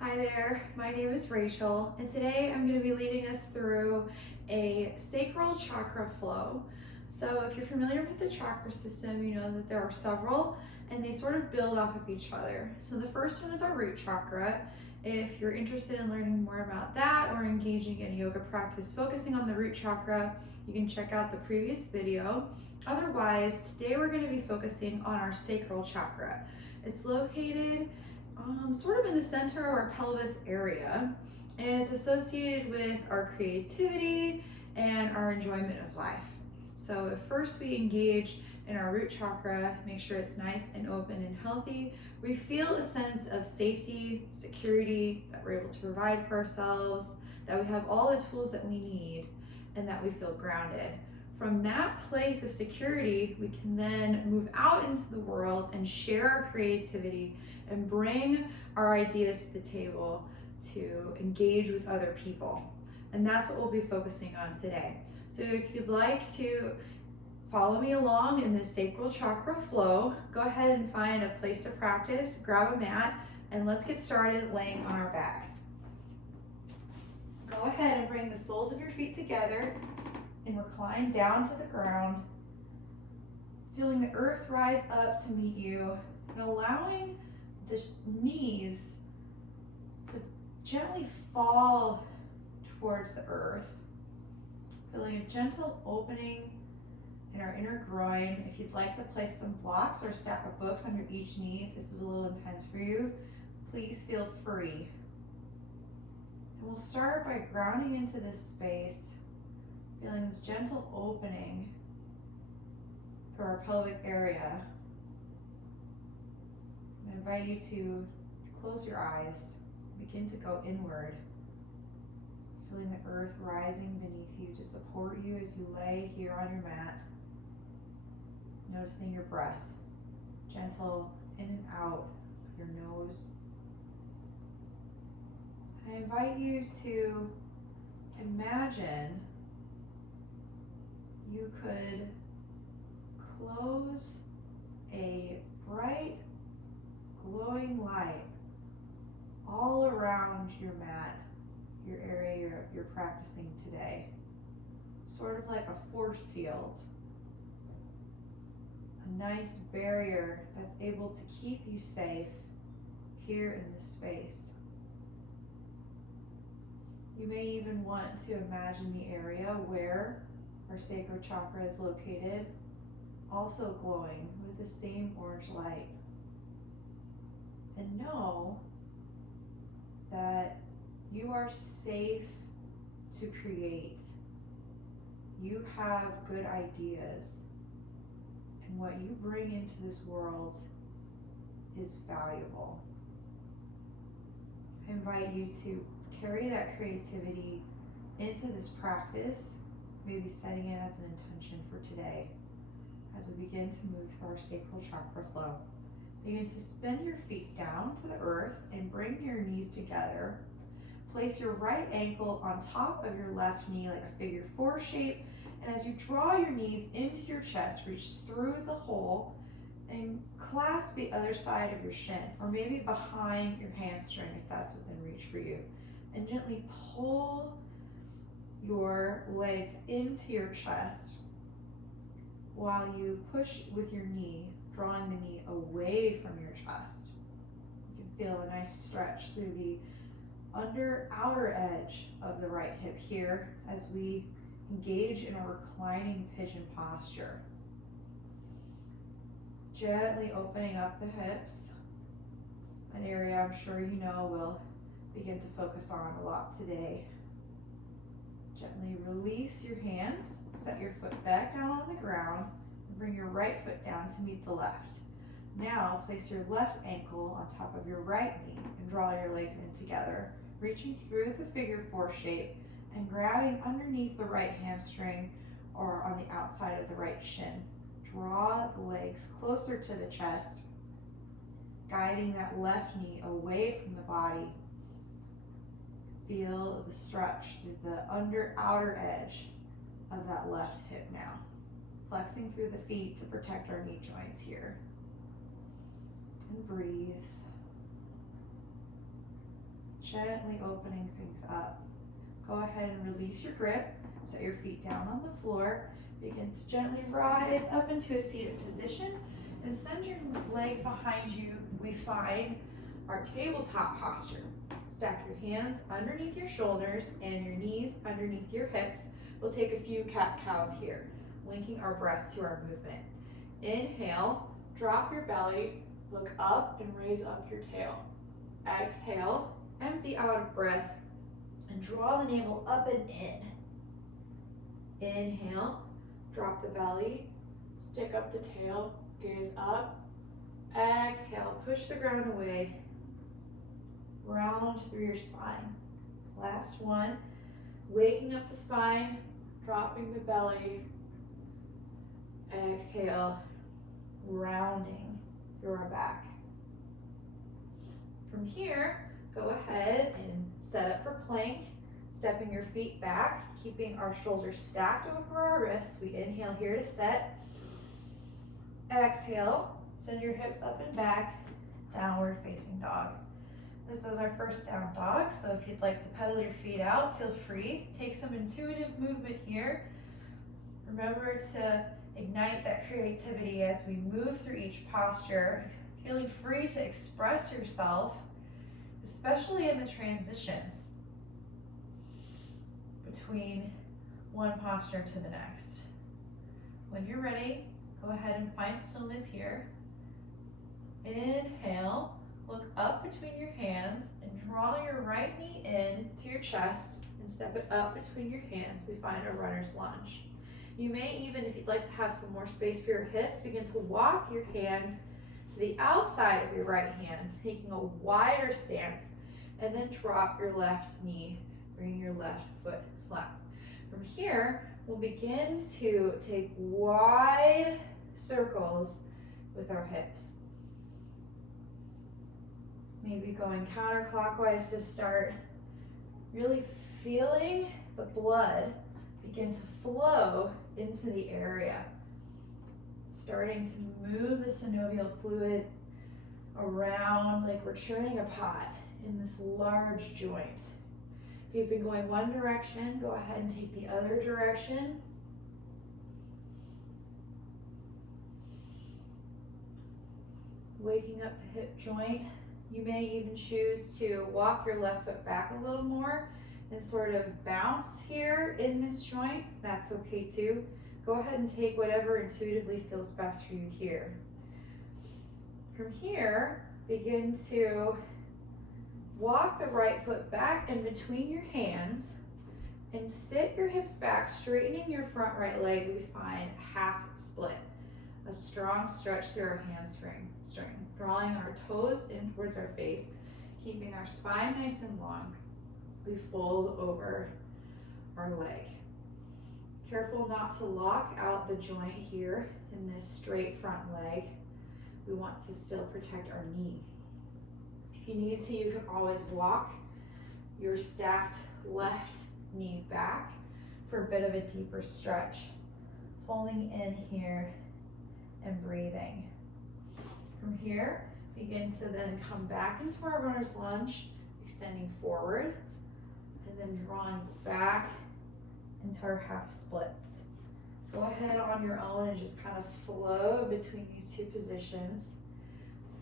Hi there, my name is Rachel, and today I'm going to be leading us through a sacral chakra flow. So if you're familiar with the chakra system, you know that there are several and they sort of build off of each other. So the first one is our root chakra. If you're interested in learning more about that or engaging in a yoga practice focusing on the root chakra, you can check out the previous video. Otherwise, today we're going to be focusing on our sacral chakra. It's located sort of in the center of our pelvis area, and it's associated with our creativity and our enjoyment of life. So if first we engage in our root chakra, make sure it's nice and open and healthy, we feel a sense of safety, security, that we're able to provide for ourselves, that we have all the tools that we need, and that we feel grounded. From that place of security, we can then move out into the world and share our creativity and bring our ideas to the table to engage with other people. And that's what we'll be focusing on today. So if you'd like to follow me along in this sacral chakra flow, go ahead and find a place to practice, grab a mat, and let's get started laying on our back. Go ahead and bring the soles of your feet together and recline down to the ground, feeling the earth rise up to meet you and allowing the knees to gently fall towards the earth, feeling a gentle opening in our inner groin. If you'd like to place some blocks or a stack of books under each knee, if this is a little intense for you, please feel free. And we'll start by grounding into this space, feeling this gentle opening through our pelvic area. I invite you to close your eyes, begin to go inward, feeling the earth rising beneath you to support you as you lay here on your mat, noticing your breath, gentle in and out of your nose. I invite you to imagine you could close a bright, glowing light all around your mat, your area you're practicing today, sort of like a force field, a nice barrier that's able to keep you safe here in this space. You may even want to imagine the area where our sacral chakra is located, also glowing with the same orange light. And know that you are safe to create. You have good ideas, and what you bring into this world is valuable. I invite you to carry that creativity into this practice, maybe setting it as an intention for today as we begin to move through our sacral chakra flow. Begin to spin your feet down to the earth and bring your knees together. Place your right ankle on top of your left knee like a figure four shape, and as you draw your knees into your chest, reach through the hole and clasp the other side of your shin, or maybe behind your hamstring if that's within reach for you, and gently pull your legs into your chest while you push with your knee, drawing the knee away from your chest. You can feel a nice stretch through the outer edge of the right hip here as we engage in a reclining pigeon posture. Gently opening up the hips, an area I'm sure you know we'll begin to focus on a lot today. Gently release your hands, set your foot back down on the ground, and bring your right foot down to meet the left. Now place your left ankle on top of your right knee and draw your legs in together, reaching through the figure four shape and grabbing underneath the right hamstring or on the outside of the right shin. Draw the legs closer to the chest, guiding that left knee away from the body. Feel the stretch through the outer edge of that left hip now. Flexing through the feet to protect our knee joints here. And breathe. gently opening things up. Go ahead and release your grip. Set your feet down on the floor. Begin to gently rise up into a seated position and send your legs behind you. We find our tabletop posture. Stack your hands underneath your shoulders and your knees underneath your hips. We'll take a few cat-cows here, linking our breath to our movement. Inhale, drop your belly, look up and raise up your tail. Exhale, empty out of breath and draw the navel up and in. Inhale, drop the belly, stick up the tail, gaze up. Exhale, push the ground away. Round through your spine. Last one, waking up the spine, dropping the belly. Exhale, rounding through our back. From here, go ahead and set up for plank, stepping your feet back, keeping our shoulders stacked over our wrists. We inhale here to set. Exhale, send your hips up and back, downward facing dog. This is our first down dog, so if you'd like to pedal your feet out, feel free. Take some intuitive movement here. Remember to ignite that creativity as we move through each posture, feeling free to express yourself, especially in the transitions between one posture to the next. When you're ready, go ahead and find stillness here. Inhale, look up between your hands and draw your right knee in to your chest and step it up between your hands. We find a runner's lunge. You may even, if you'd like to have some more space for your hips, begin to walk your hand to the outside of your right hand, taking a wider stance, and then drop your left knee, bring your left foot flat. From here, we'll begin to take wide circles with our hips. Maybe going counterclockwise to start, really feeling the blood begin to flow into the area. Starting to move the synovial fluid around like we're churning a pot in this large joint. If you've been going one direction, go ahead and take the other direction. Waking up the hip joint. You may even choose to walk your left foot back a little more and sort of bounce here in this joint. That's okay too. Go ahead and take whatever intuitively feels best for you here. From here, begin to walk the right foot back in between your hands and sit your hips back, straightening your front right leg. We find half split. A strong stretch through our hamstring, drawing our toes in towards our face, keeping our spine nice and long. We fold over our leg. Careful not to lock out the joint here in this straight front leg. We want to still protect our knee. If you need to, you can always walk your stacked left knee back for a bit of a deeper stretch. Folding in here and breathing. From here, begin to then come back into our runner's lunge, extending forward, and then drawing back into our half splits. Go ahead on your own and just kind of flow between these two positions,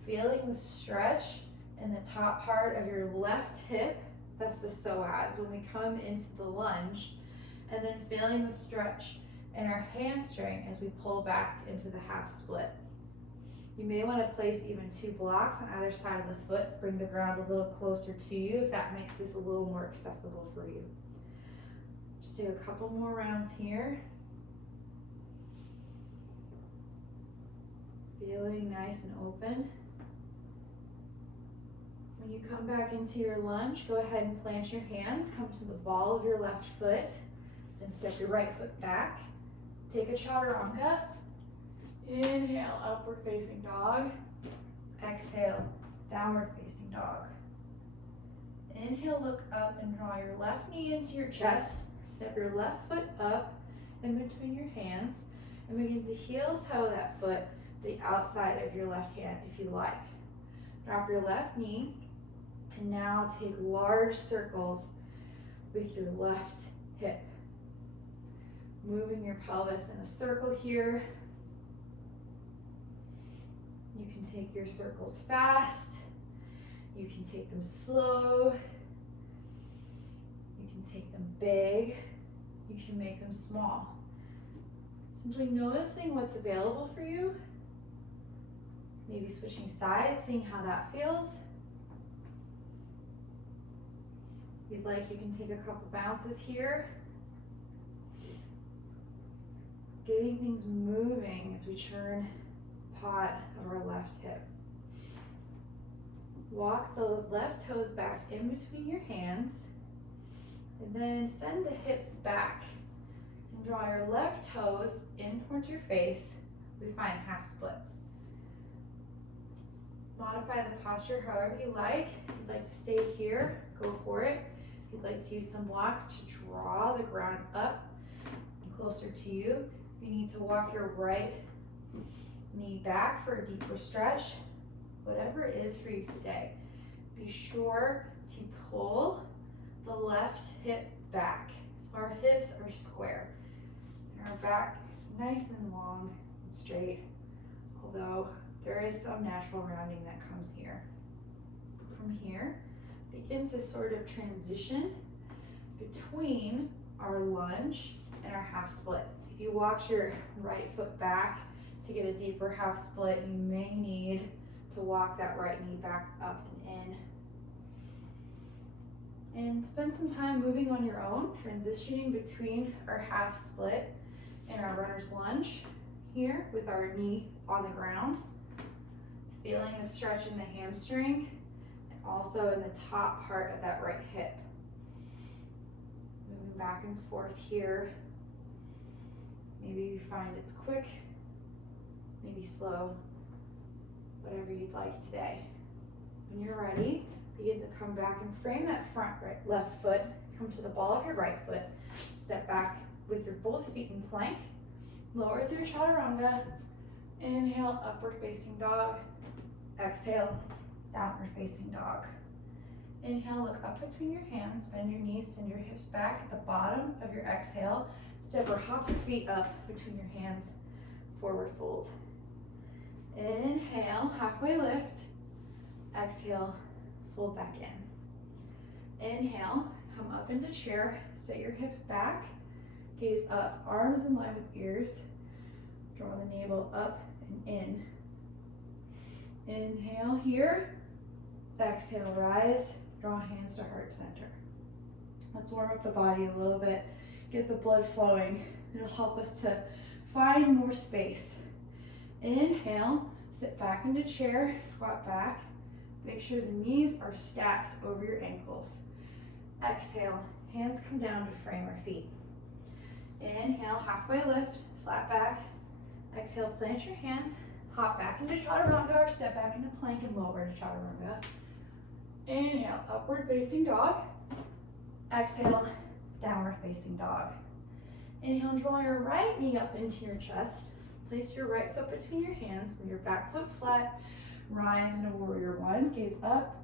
feeling the stretch in the top part of your left hip. That's the psoas when we come into the lunge, and then feeling the stretch in our hamstring as we pull back into the half split. You may want to place even 2 blocks on either side of the foot, bring the ground a little closer to you if that makes this a little more accessible for you. Just do a couple more rounds here. Feeling nice and open. When you come back into your lunge, go ahead and plant your hands, come to the ball of your left foot, then step your right foot back. Take a chaturanga. Inhale, upward facing dog. Exhale, downward facing dog. Inhale, look up and draw your left knee into your chest. Step your left foot up in between your hands and begin to heel toe that foot to the outside of your left hand if you like. Drop your left knee And now take large circles with your left hip. Moving your pelvis in a circle here. You can take your circles fast. You can take them slow. You can take them big. You can make them small. Simply noticing what's available for you. Maybe switching sides, seeing how that feels. If you'd like, you can take a couple bounces here. Getting things moving as we turn the pot of our left hip. Walk the left toes back in between your hands, and then send the hips back. And draw your left toes in towards your face. We find half splits. Modify the posture however you like. If you'd like to stay here, go for it. If you'd like to use some blocks to draw the ground up and closer to you. If you need to walk your right knee back for a deeper stretch, whatever it is for you today, be sure to pull the left hip back. So our hips are square and our back is nice and long and straight, although there is some natural rounding that comes here. From here, begin to sort of transition between our lunge and our half split. If you walked your right foot back to get a deeper half split, you may need to walk that right knee back up and in. And spend some time moving on your own, transitioning between our half split and our runner's lunge here with our knee on the ground. Feeling the stretch in the hamstring and also in the top part of that right hip. Moving back and forth here. Maybe you find it's quick, maybe slow, whatever you'd like today. When you're ready, begin to come back and frame that front left foot. Come to the ball of your right foot. Step back with your both feet in plank. Lower through chaturanga. Inhale, upward facing dog. Exhale, downward facing dog. Inhale, look up between your hands, bend your knees, send your hips back at the bottom of your exhale. Step or hop your feet up between your hands, forward fold. Inhale, halfway lift. Exhale, fold back in. Inhale, come up into chair, set your hips back, gaze up, arms in line with ears. Draw the navel up and in. Inhale here, exhale, rise, draw hands to heart center. Let's warm up the body a little bit, get the blood flowing. It'll help us to find more space. Inhale, sit back into chair, squat back. Make sure the knees are stacked over your ankles. Exhale, hands come down to frame our feet. Inhale, halfway lift, flat back. Exhale, plant your hands. Hop back into chaturanga or step back into plank and lower to chaturanga. Inhale, upward facing dog. Exhale, downward facing dog. Inhale, draw your right knee up into your chest. Place your right foot between your hands and your back foot flat. Rise into warrior one, gaze up.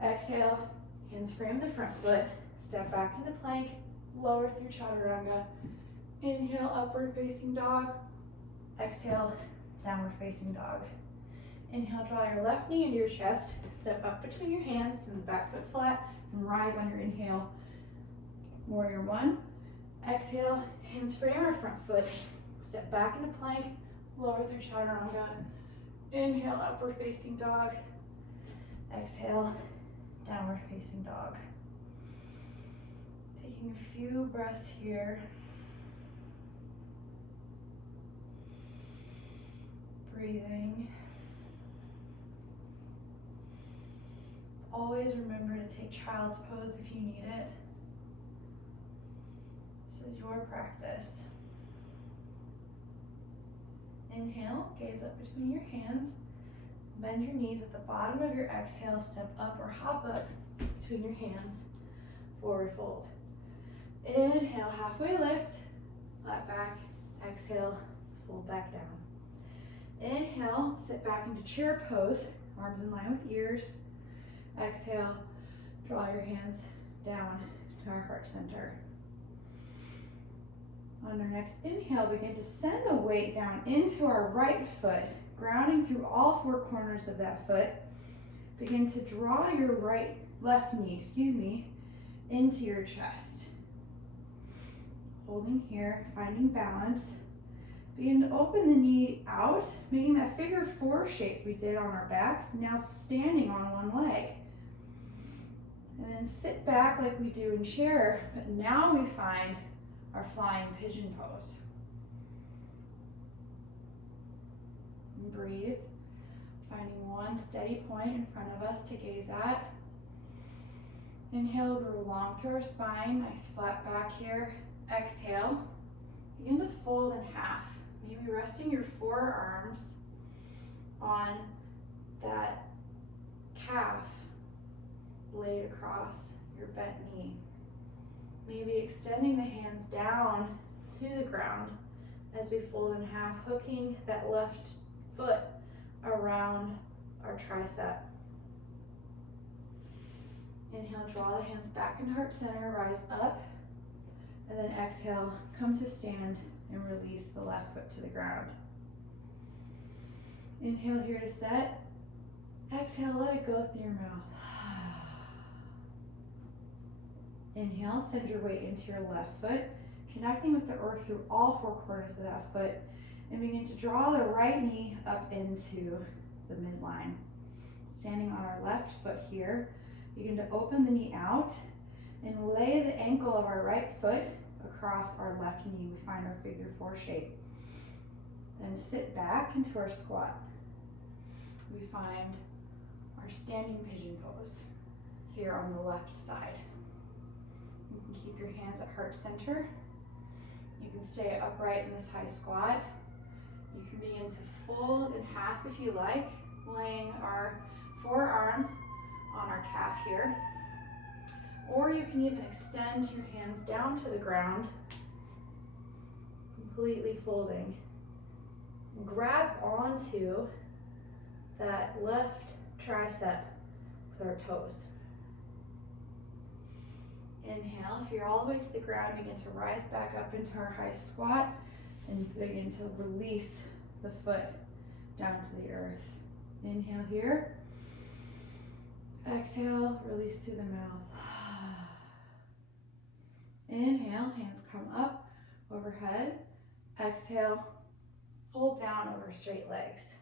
Exhale, hands frame the front foot. Step back into plank, lower through chaturanga. Inhale, upward facing dog. Exhale, downward facing dog. Inhale, draw your left knee into your chest. Step up between your hands and the back foot flat and rise on your inhale. Warrior one. Exhale, hands frame our front foot. Step back into plank, lower through chaturanga. Inhale, upward facing dog. Exhale, downward facing dog. Taking a few breaths here. Breathing. Always remember to take child's pose if you need it. This is your practice. Inhale, gaze up between your hands. Bend your knees at the bottom of your exhale. Step up or hop up between your hands. Forward fold. Inhale, halfway lift. Flat back. Exhale, fold back down. Inhale, sit back into chair pose. Arms in line with ears. Exhale, draw your hands down to our heart center. On our next inhale, begin to send the weight down into our right foot, grounding through all four corners of that foot. Begin to draw your left knee, into your chest. Holding here, finding balance. Begin to open the knee out, making that figure four shape we did on our backs, now standing on one leg. And then sit back like we do in chair, but now we find our flying pigeon pose. And breathe, finding one steady point in front of us to gaze at. Inhale, grow long through our spine, nice flat back here. Exhale, begin to fold in half, maybe resting your forearms on that calf laid across your bent knee. Maybe extending the hands down to the ground as we fold in half, hooking that left foot around our tricep. Inhale, draw the hands back into heart center, rise up, and then exhale, come to stand and release the left foot to the ground. Inhale here to set. Exhale, let it go through your mouth. Inhale, send your weight into your left foot, connecting with the earth through all four corners of that foot, and begin to draw the right knee up into the midline. Standing on our left foot here, begin to open the knee out and lay the ankle of our right foot across our left knee. We find our figure four shape. Then sit back into our squat. We find our standing pigeon pose here on the left side. You can keep your hands at heart center. You can stay upright in this high squat. You can begin to fold in half if you like, laying our forearms on our calf here. Or you can even extend your hands down to the ground, completely folding. Grab onto that left tricep with our toes. Inhale, if you're all the way to the ground, begin to rise back up into our high squat and begin to release the foot down to the earth. Inhale here. Exhale, release through the mouth. Inhale, hands come up, overhead. Exhale, fold down over straight legs.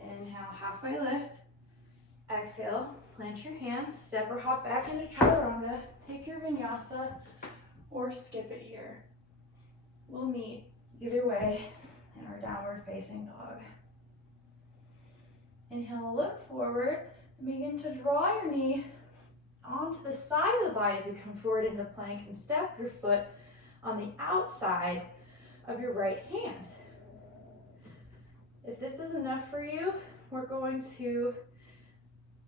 Inhale, halfway lift. Exhale, plant your hands, step or hop back into chaturanga. Take your vinyasa or skip it here. We'll meet either way in our downward facing dog. Inhale, look forward and begin to draw your knee onto the side of the body as you come forward into plank and step your foot on the outside of your right hand. If this is enough for you, we're going to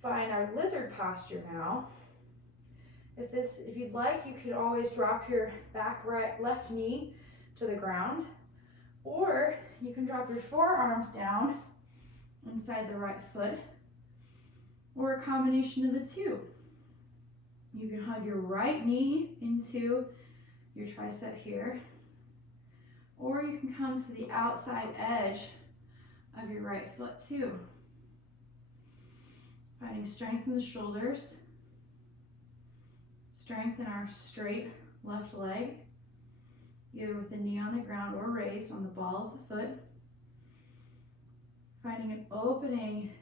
find our lizard posture now. If you'd like, you could always drop your left knee to the ground, or you can drop your forearms down inside the right foot, or a combination of the two. You can hug your right knee into your tricep here, or you can come to the outside edge of your right foot too. Finding strength in the shoulders, strength in our straight left leg, either with the knee on the ground or raised on the ball of the foot. Finding an opening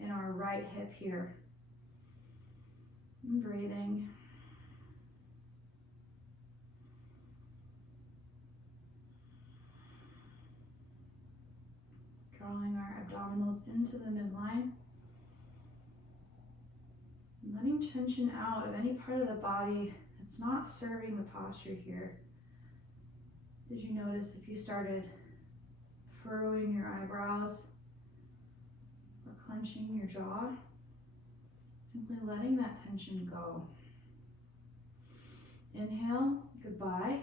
in our right hip here. And breathing. Drawing our abdominals into the midline. Letting tension out of any part of the body that's not serving the posture here. Did you notice if you started furrowing your eyebrows or clenching your jaw? Simply letting that tension go. Inhale, goodbye.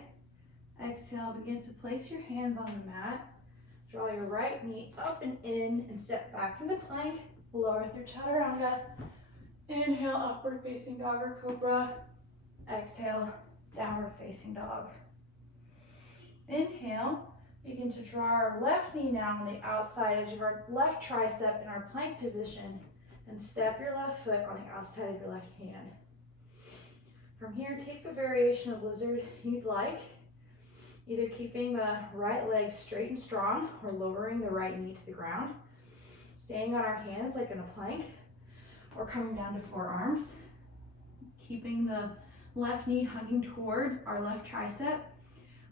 Exhale, begin to place your hands on the mat. Draw your right knee up and in and step back into plank. Lower through chaturanga. Inhale, upward facing dog or cobra. Exhale, downward facing dog. Inhale, begin to draw our left knee now on the outside edge of our left tricep in our plank position, and step your left foot on the outside of your left hand. From here, take the variation of lizard you'd like, either keeping the right leg straight and strong or lowering the right knee to the ground, staying on our hands like in a plank, or coming down to forearms, keeping the left knee hugging towards our left tricep,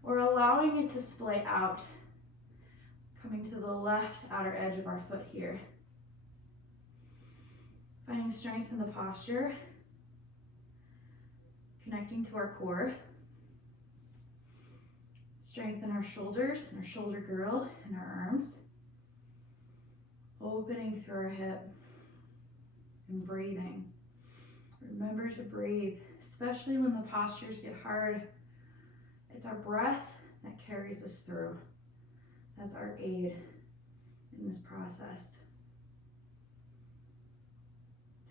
or allowing it to splay out, coming to the left outer edge of our foot here. Finding strength in the posture, connecting to our core, strengthen our shoulders and our shoulder girdle and our arms, opening through our hip and breathing. Remember to breathe, especially when the postures get hard. It's our breath that carries us through. That's our aid in this process.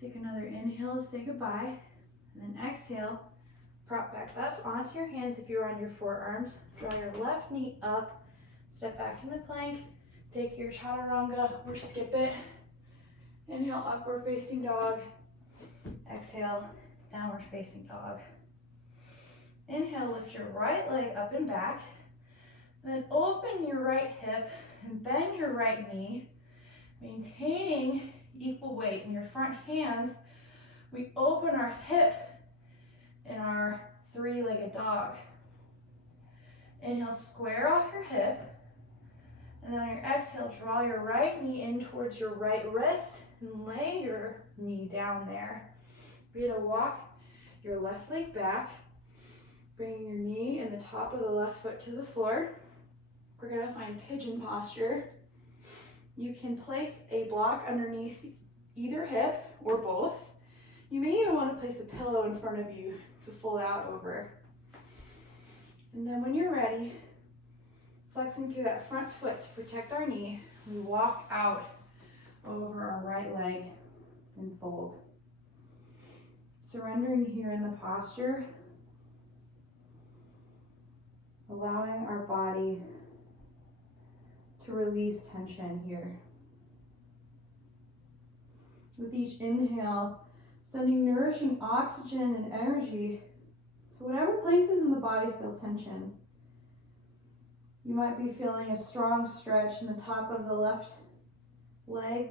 Take another inhale to say goodbye, and then exhale, prop back up onto your hands if you're on your forearms. Draw your left knee up, step back into plank, take your chaturanga or skip it. Inhale, upward facing dog. Exhale, downward facing dog. Inhale, lift your right leg up and back. Then open your right hip and bend your right knee, maintaining equal weight in your front hands. We open our hip in our three-legged dog. Inhale, square off your hip. And then on your exhale, draw your right knee in towards your right wrist and lay your knee down there. We're gonna walk your left leg back, bringing your knee and the top of the left foot to the floor. We're gonna find pigeon posture. You can place a block underneath either hip or both. You may even want to place a pillow in front of you to fold out over. And then when you're ready, flexing through that front foot to protect our knee, we walk out over our right leg and fold. Surrendering here in the posture, allowing our body to release tension here. With each inhale, sending nourishing oxygen and energy to whatever places in the body feel tension. You might be feeling a strong stretch in the top of the left leg,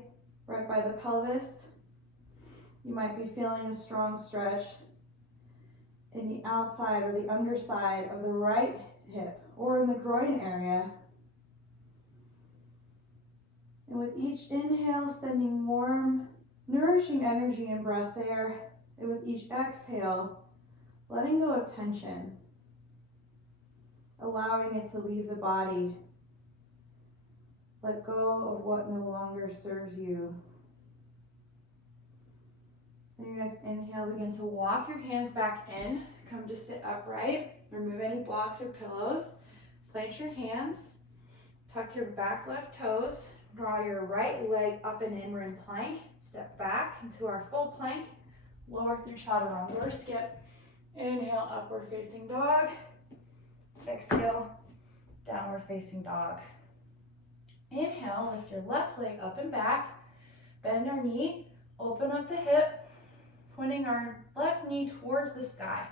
right by the pelvis. You might be feeling a strong stretch in the outside or the underside of the right hip or in the groin area. And with each inhale, sending warm, nourishing energy and breath there. And with each exhale, letting go of tension, allowing it to leave the body. Let go of what no longer serves you. On your next inhale, begin to walk your hands back in. Come to sit upright. Remove any blocks or pillows. Plant your hands. Tuck your back left toes. Draw your right leg up and in. We're in plank. Step back into our full plank. Lower through chaturanga or skip. Inhale, upward facing dog. Exhale, downward facing dog. Inhale, lift your left leg up and back. Bend our knee. Open up the hip. Pointing our left knee towards the sky.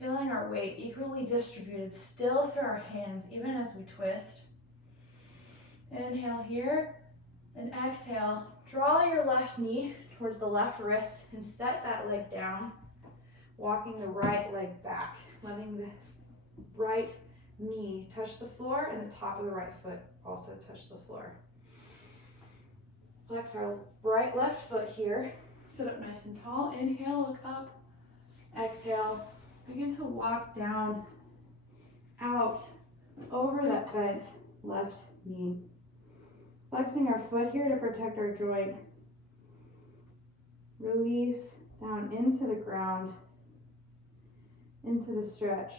Feeling our weight equally distributed still through our hands, even as we twist. Inhale here, and exhale. Draw your left knee towards the left wrist and set that leg down, walking the right leg back, letting the right knee touch the floor and the top of the right foot also touch the floor. Flex our left foot here. Sit up nice and tall. Inhale, look up. Exhale. Begin to walk down, out, over that bent left knee. Flexing our foot here to protect our joint. Release down into the ground, into the stretch.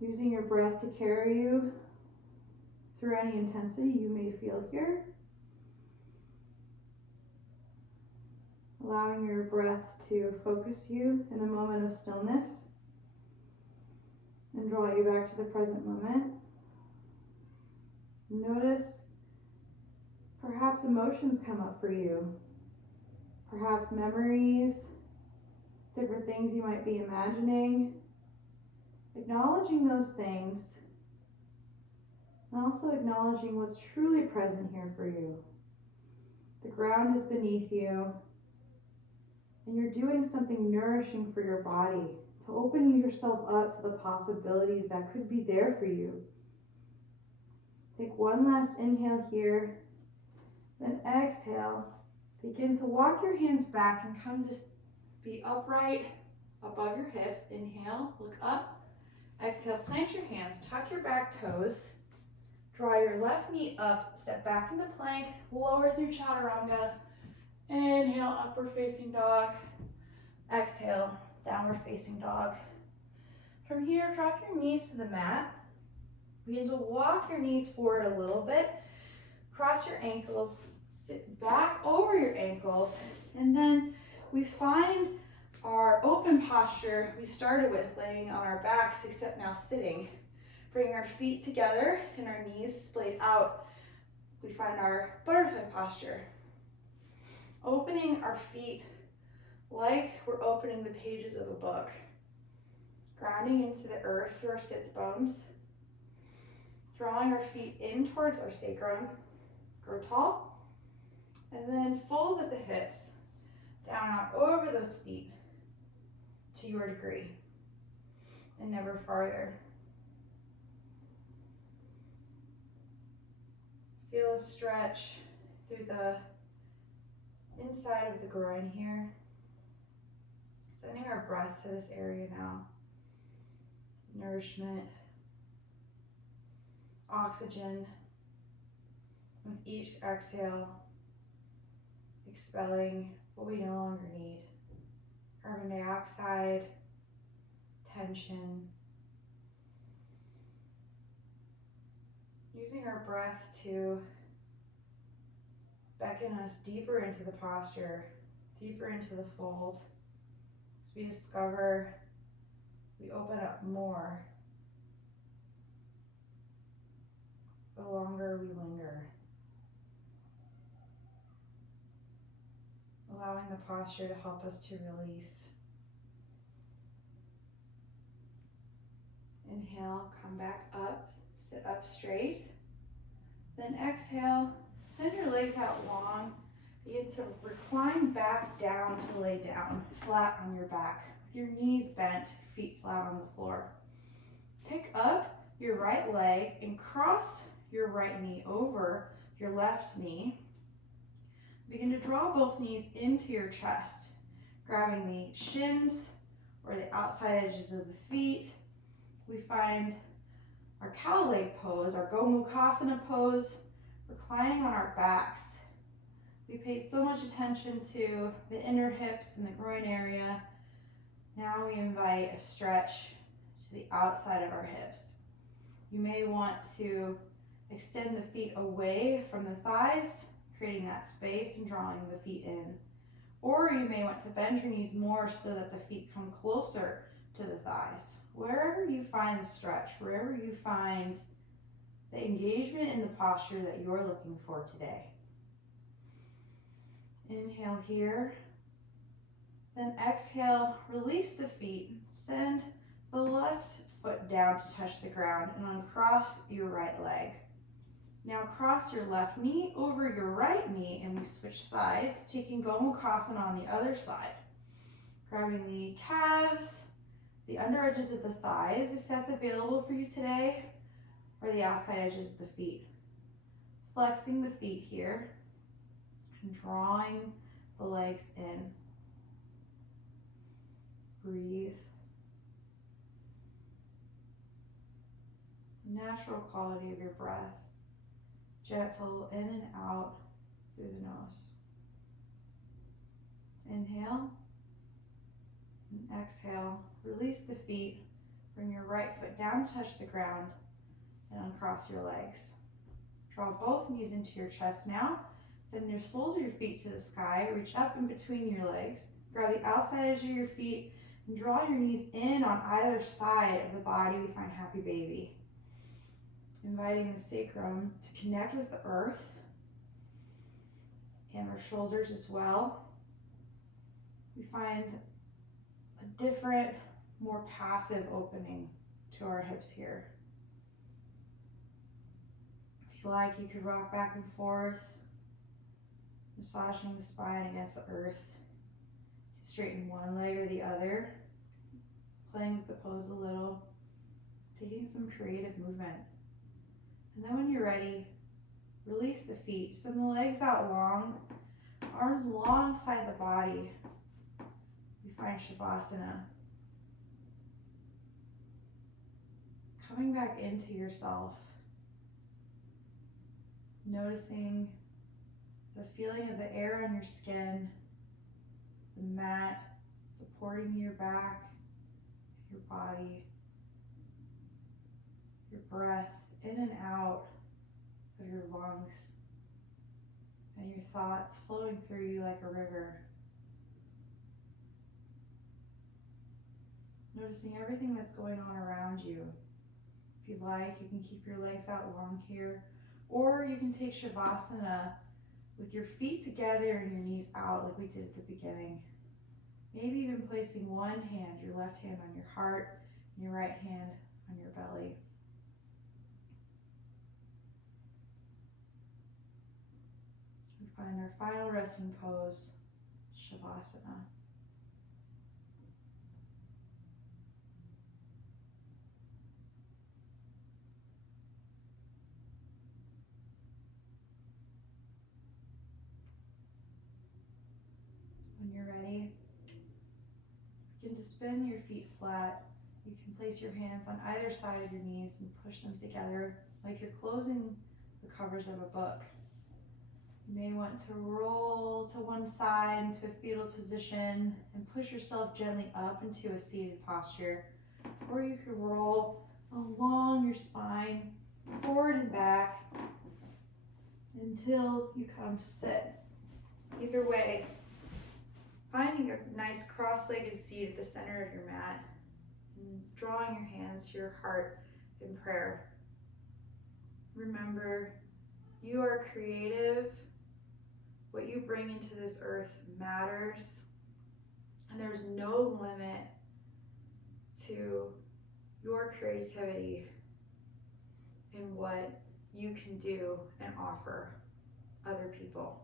Using your breath to carry you. through any intensity you may feel here. Allowing your breath to focus you in a moment of stillness and draw you back to the present moment. Notice perhaps emotions come up for you, perhaps memories, different things you might be imagining. Acknowledging those things and also acknowledging what's truly present here for you. The ground is beneath you, and you're doing something nourishing for your body to open yourself up to the possibilities that could be there for you. Take one last inhale here, then exhale. Begin to walk your hands back and come to be upright above your hips. Inhale, look up. Exhale, plant your hands, tuck your back toes. Draw your left knee up, step back into plank, lower through chaturanga. Inhale, upward facing dog. Exhale, downward facing dog. From here, drop your knees to the mat. Begin to walk your knees forward a little bit. Cross your ankles, sit back over your ankles, and then we find our open posture we started with, laying on our backs, except now sitting. Bring our feet together and our knees splayed out. We find our butterfly posture. Opening our feet like we're opening the pages of a book. Grounding into the earth through our sits bones. Drawing our feet in towards our sacrum. Grow tall. And then fold at the hips. Down out over those feet to your degree. And never farther. Feel a stretch through the inside of the groin here. Sending our breath to this area now. Nourishment, oxygen. With each exhale, expelling what we no longer need. Carbon dioxide, tension. Using our breath to beckon us deeper into the posture, deeper into the fold. As we discover, we open up more the longer we linger. Allowing the posture to help us to release. Inhale, come back up, sit up straight. Then exhale, send your legs out long. Begin to recline back down to lay down, flat on your back. With your knees bent, feet flat on the floor. Pick up your right leg and cross your right knee over your left knee. Begin to draw both knees into your chest, grabbing the shins or the outside edges of the feet. We find our cow leg pose, our Gomukhasana pose, reclining on our backs. We paid so much attention to the inner hips and the groin area. Now we invite a stretch to the outside of our hips. You may want to extend the feet away from the thighs, creating that space and drawing the feet in. Or you may want to bend your knees more so that the feet come closer to the thighs. Wherever you find the stretch, wherever you find the engagement in the posture that you're looking for today. Inhale here, then exhale, release the feet, send the left foot down to touch the ground and uncross your right leg. Now cross your left knee over your right knee and we switch sides, taking Gomukhasana on the other side. Grabbing the calves, the under edges of the thighs, if that's available for you today, or the outside edges of the feet. Flexing the feet here and drawing the legs in. Breathe. Natural quality of your breath. Gentle in and out through the nose. Inhale and exhale. Release the feet. Bring your right foot down, touch the ground, and uncross your legs. Draw both knees into your chest now. Send your soles of your feet to the sky. Reach up in between your legs. Grab the outside edge of your feet and draw your knees in on either side of the body. We find happy baby. Inviting the sacrum to connect with the earth and our shoulders as well. We find a different, more passive opening to our hips here. If you like, you could rock back and forth, massaging the spine against the earth. Straighten one leg or the other, playing with the pose a little, taking some creative movement. And then when you're ready, release the feet. Send the legs out long, arms alongside the body. We find Shavasana. Coming back into yourself, noticing the feeling of the air on your skin, the mat supporting your back, your body, your breath in and out of your lungs, and your thoughts flowing through you like a river. Noticing everything that's going on around you. If you like, you can keep your legs out long here, or you can take Shavasana with your feet together and your knees out like we did at the beginning. Maybe even placing one hand, your left hand on your heart, and your right hand on your belly. We find our final resting pose, Shavasana. When you're ready, begin to spin your feet flat. You can place your hands on either side of your knees and push them together like you're closing the covers of a book. You may want to roll to one side into a fetal position and push yourself gently up into a seated posture. Or you could roll along your spine, forward and back, until you come to sit. Either way, finding a nice cross-legged seat at the center of your mat and drawing your hands to your heart in prayer. Remember, you are creative. What you bring into this earth matters, and there's no limit to your creativity and what you can do and offer other people.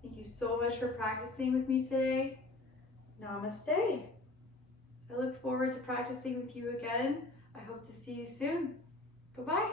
Thank you so much for practicing with me today. Namaste. I look forward to practicing with you again. I hope to see you soon. Bye-bye.